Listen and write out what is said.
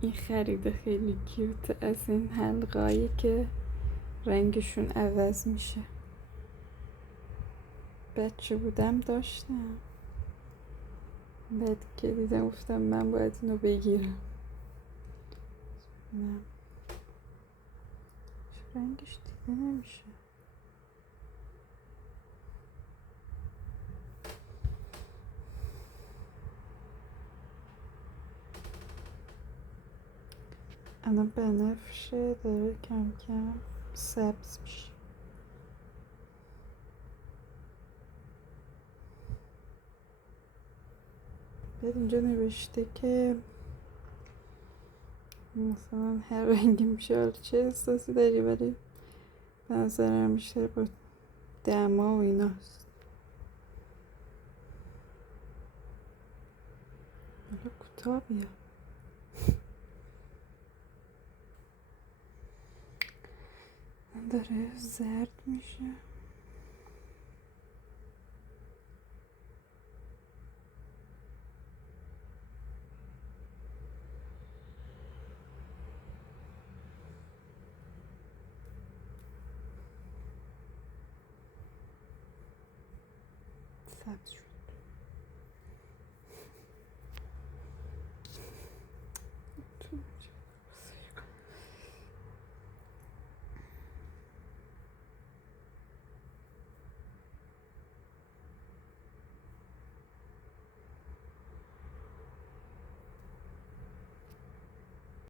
این خریده خیلی کیوت، از این حلقایی که رنگشون عوض میشه. بچه بودم داشتم، بعد که دیدم گفتم من باید اینو بگیرم. نه رنگش دیده نمیشه. الان بنفشه، داره کم کم سبز میشه. بعد اینجا نوشته که مثلا هر رنگی میشه، حالا چه احساسی داری، ولی به نظرم بیشتر با دما و ایناست. حالا کوتاه بیا. داره زرد میشه. سبز شد.